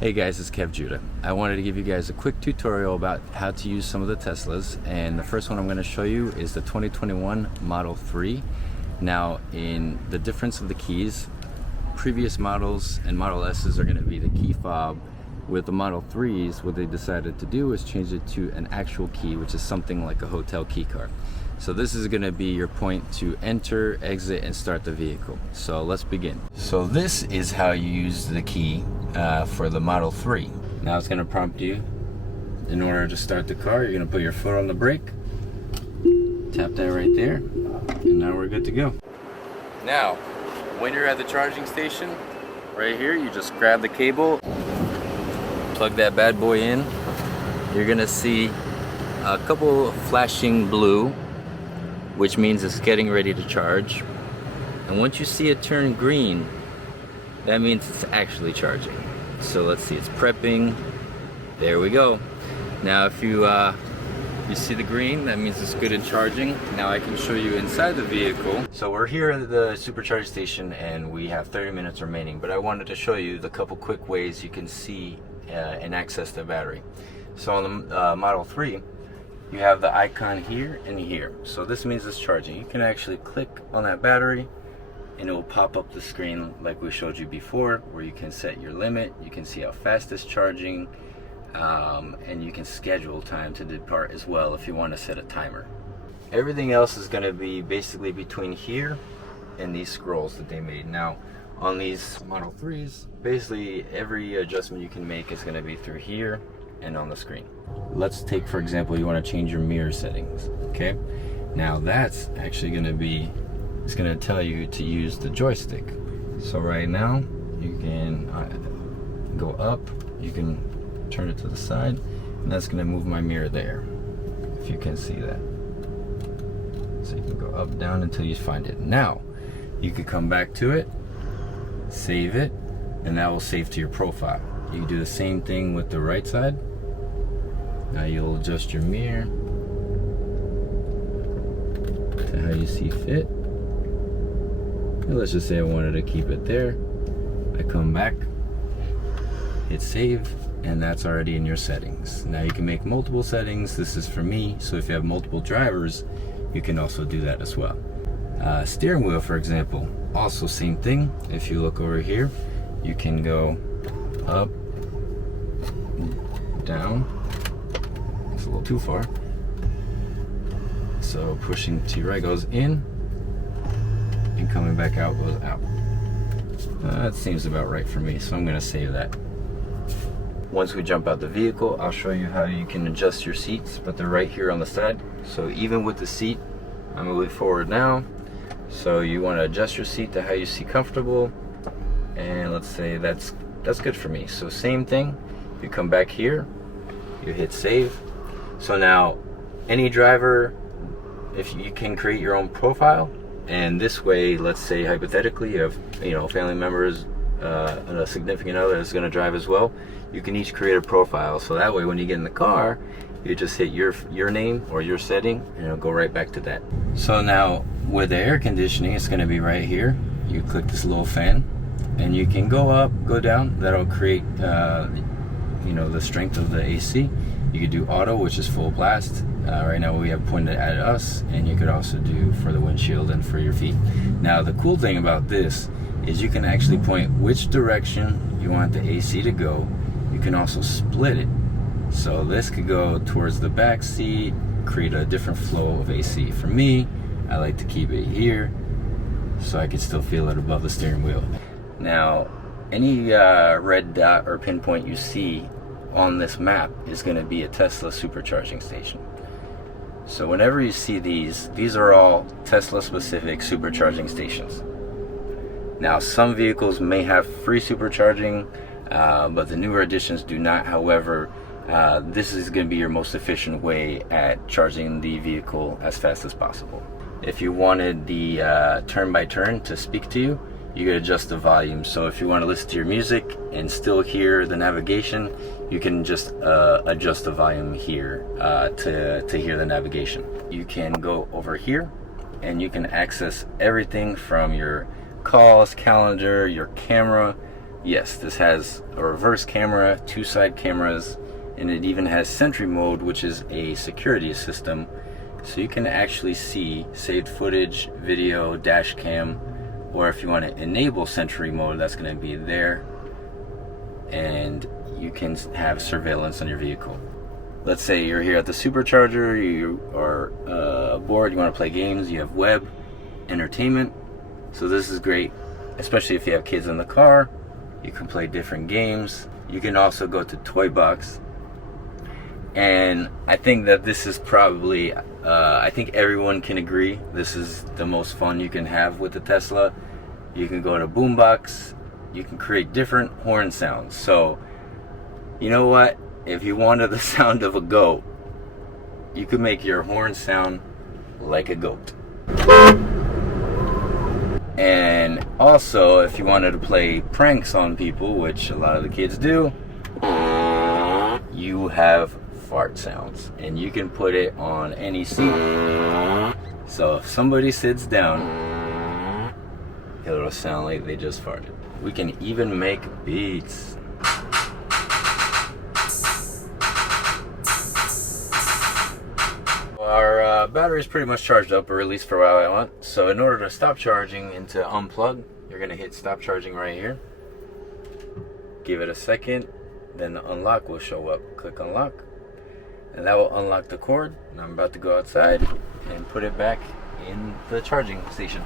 Hey guys, it's Kev Judah. I wanted to give you guys a quick tutorial about how to use some of the Teslas, and the first one I'm going to show you is the 2021 Model 3. Now, in the difference of the keys, previous models and Model S's are going to be the key fob. With the Model 3s, what they decided to do is change it to an actual key, which is something like a hotel key card. So this is going to be your point to enter, exit, and start the vehicle. So let's begin. So this is how you use the key for the Model 3. Now it's going to prompt you in order to start the car. You're going to put your foot on the brake, tap that right there, and now we're good to go. Now, when you're at the charging station, right here, you just grab the cable, plug that bad boy in. You're going to see a couple flashing blue, which means it's getting ready to charge. And once you see it turn green, that means it's actually charging. So let's see, it's prepping. There we go. Now if you see the green, that means it's good and charging. Now I can show you inside the vehicle. So we're here at the supercharge station and we have 30 minutes remaining, but I wanted to show you the couple quick ways you can see and access the battery. So on the Model 3, you have the icon here and here. So this means it's charging. You can actually click on that battery and it will pop up the screen like we showed you before, where you can set your limit, you can see how fast it's charging, and you can schedule time to depart as well if you want to set a timer. Everything else is going to be basically between here and these scrolls that they made. Now on these Model 3s, basically every adjustment you can make is going to be through here and on the screen. Let's take, for example, you want to change your mirror settings. Okay, now that's actually going to be, it's going to tell you to use the joystick. So right now you can go up, you can turn it to the side, and that's going to move my mirror there, if you can see that. So you can go up, down until you find it. Now you can come back to it, save it, and that will save to your profile. You can do the same thing with the right side. Now you'll adjust your mirror to how you see fit. And let's just say I wanted to keep it there. I come back, hit save, and that's already in your settings. Now you can make multiple settings. This is for me, so if you have multiple drivers, you can also do that as well. Steering wheel, for example, also same thing. If you look over here, you can go up, down. It's a little too far. So pushing to your right goes in, and coming back out goes out. That seems about right for me, so I'm going to save that. Once we jump out the vehicle, I'll show you how you can adjust your seats, but they're right here on the side. So even with the seat, I'm moving forward now. So you want to adjust your seat to how you see comfortable, and let's say that's good for me. So same thing, you come back here, you hit save. So now any driver, if you can create your own profile, and this way, let's say hypothetically you have family members and a significant other is going to drive as well, you can each create a profile. So that way when you get in the car, you just hit your name or your setting and it'll go right back to that. So now with the air conditioning, it's going to be right here. You click this little fan and you can go up, go down. That'll create the strength of the AC. You could do auto, which is full blast. Right now we have pointed at us, and you could also do for the windshield and for your feet. Now the cool thing about this is you can actually point which direction you want the AC to go. You can also split it. So this could go towards the back seat, create a different flow of AC. For me, I like to keep it here so I can still feel it above the steering wheel. Now, any red dot or pinpoint you see on this map is going to be a Tesla supercharging station. So whenever you see these are all Tesla specific supercharging stations. Now some vehicles may have free supercharging, but the newer editions do not. However, this is going to be your most efficient way at charging the vehicle as fast as possible. If you wanted the turn by turn to speak to you, you could adjust the volume. So if you want to listen to your music and still hear the navigation, you can just adjust the volume here to hear the navigation. You can go over here and you can access everything from your calls, calendar, your camera, Yes, this has a reverse camera, 2 side cameras, and it even has Sentry Mode, which is a security system. So you can actually see saved footage, video, dash cam, or if you want to enable Sentry Mode, that's going to be there. And you can have surveillance on your vehicle. Let's say you're here at the supercharger, you are bored, you want to play games, you have web, entertainment. So this is great, especially if you have kids in the car. You can play different games. You can also go to Toy Box. And I think that this is probably, I think everyone can agree, this is the most fun you can have with the Tesla. You can go to Boombox. You can create different horn sounds. So, you know what? If you wanted the sound of a goat, you could make your horn sound like a goat. And also, if you wanted to play pranks on people, which a lot of the kids do, you have fart sounds. And you can put it on any seat. So if somebody sits down, it'll sound like they just farted. We can even make beats. Our battery is pretty much charged up, or at least for a while I want. So in order to stop charging and to unplug, you're gonna hit stop charging right here. Give it a second, then the unlock will show up. Click unlock, and that will unlock the cord. And I'm about to go outside and put it back in the charging station.